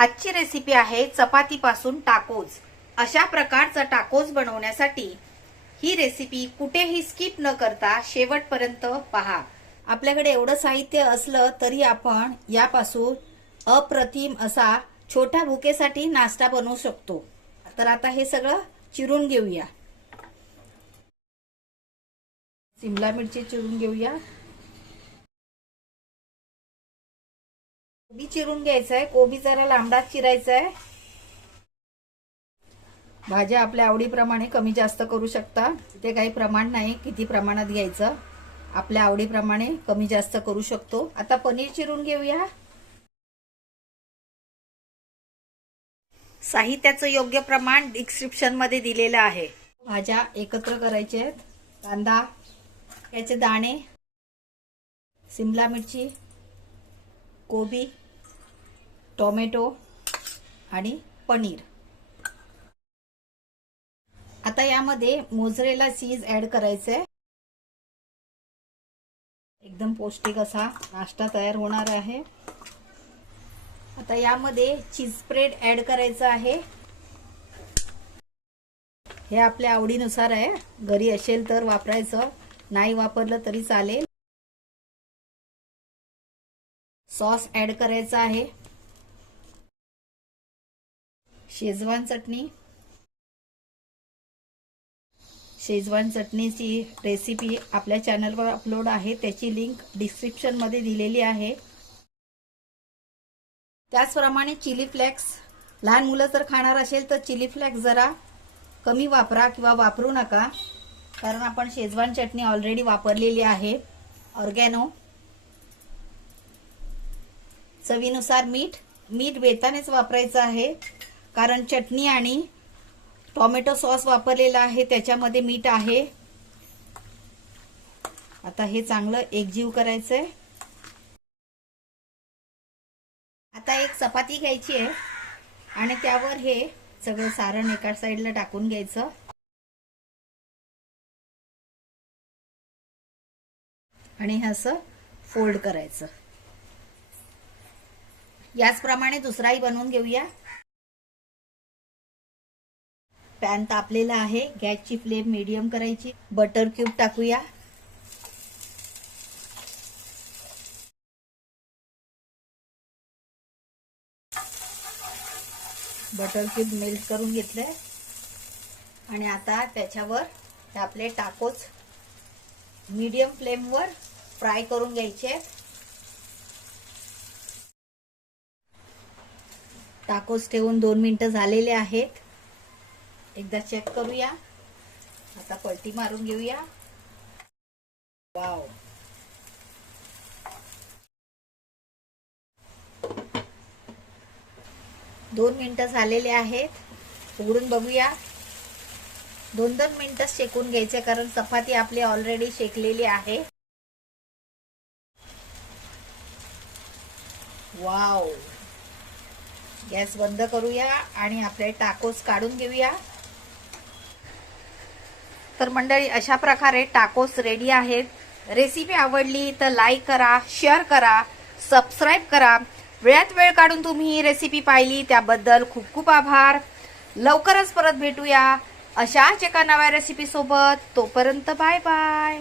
आजची रेसिपी आहे चपातीपासून टाकोज। अशा प्रकारचा टाकोज बनवण्यासाठी ही रेसिपी कुठेही स्किप न करता शेवटपर्यंत पहा। आपल्याकडे एवढं साहित्य असलं तरी आपण यापासून अप्रतिम असा छोट्या भुकेसाठी नाश्ता बनवू शकतो। तर आता हे सगळं चिरून घेऊया। शिमला मिरची चिरून घेऊया। कोबी चिरून घ्यायचा आहे। कोबी जरा लांबडा चिरायचा आहे। भाज्या आपल्या आवडीप्रमाणे कमी जास्त करू शकता, ते काही प्रमाण नाही किती प्रमाणात घ्यायचं, आपल्या आवडीप्रमाणे कमी जास्त करू शकतो। आता पनीर चिरून घेऊया। साहित्याचं योग्य प्रमाण डिस्क्रिप्शन मध्ये दिलेलं आहे। भाज्या एकत्र करायच्या आहेत। कांदा, याचे दाणे, शिमला मिरची, कोबी, टोमॅटो आणि पनीर। आता यामध्ये मोझरेला चीज ऍड करायचंय। एकदम पौष्टिक असा नाश्ता तयार होणार आहे। आता यामध्ये चीज स्प्रेड ऍड करायचं आहे। हे आपल्या आवडीनुसार आहे, घरी असेल तर वापरायचं, नाही वापरलं तरी चालेल। सॉस ऍड करायचा आहे। शेजवान चटणी। शेजवान चटणीची रेसिपी आपल्या चॅनलवर अपलोड आहे, त्याची लिंक डिस्क्रिप्शन मध्ये दिलेली आहे। त्याचप्रमाणे चिली फ्लेक्स, लहान मुलं जर खाणार असेल तर चिली फ्लेक्स जरा कमी वापरा किंवा वापरू नका, कारण आपण शेजवान चटणी ऑलरेडी वापरलेली आहे। ऑर्गॅनो, चवीनुसार मीठ। मीठ बेतानेच वापरायचं आहे, कारण चटणी आणि टोमॅटो सॉस वापरलेला आहे, त्याच्यामध्ये मीठ आहे। आता हे चांगलं एकजीव करायचंय। आता एक चपाती घ्यायची आहे आणि त्यावर हे सगळं सारण एका साईडला टाकून घ्यायचं आणि हे असं फोल्ड करायचं। याचप्रमाणे दुसराही बनवून घेऊया। पॅन तापलेला आहे, गॅसची फ्लेम मीडियम करायची। बटर क्यूब टाकूया। बटर क्यूब मेल्ट करून घेतलंय आणि आता त्याच्यावर आपले टाकोज मीडियम फ्लेमवर फ्राय करून घ्यायचे। टाकोज ठेवून 2 मिनिटं झालेले आहेत। एकदा चेक करूया। आता पलटी मारून घेऊया। वाव, दोन मिनिटं झालेले आहेत। उघडून बघूया। 2-2 मिनिटं शेकून घ्यायचे, कारण चपाती आपली ऑलरेडी शेकलेली आहे। वाव, गॅस बंद करूया आणि आपले टाकोस काढून घेऊया। तर मंडळी, अशा प्रकारे टाकोस रेडी आहेत। रेसिपी आवडली तर लाईक करा, शेअर करा, सबस्क्राईब करा। वेळात वेळ काढून तुम्ही ही रेसिपी पाहिली त्याबद्दल खूप खूप आभार। लवकरच परत भेटूया अशाच एका नव्या रेसिपी सोबत। तोपर्यंत बाय बाय।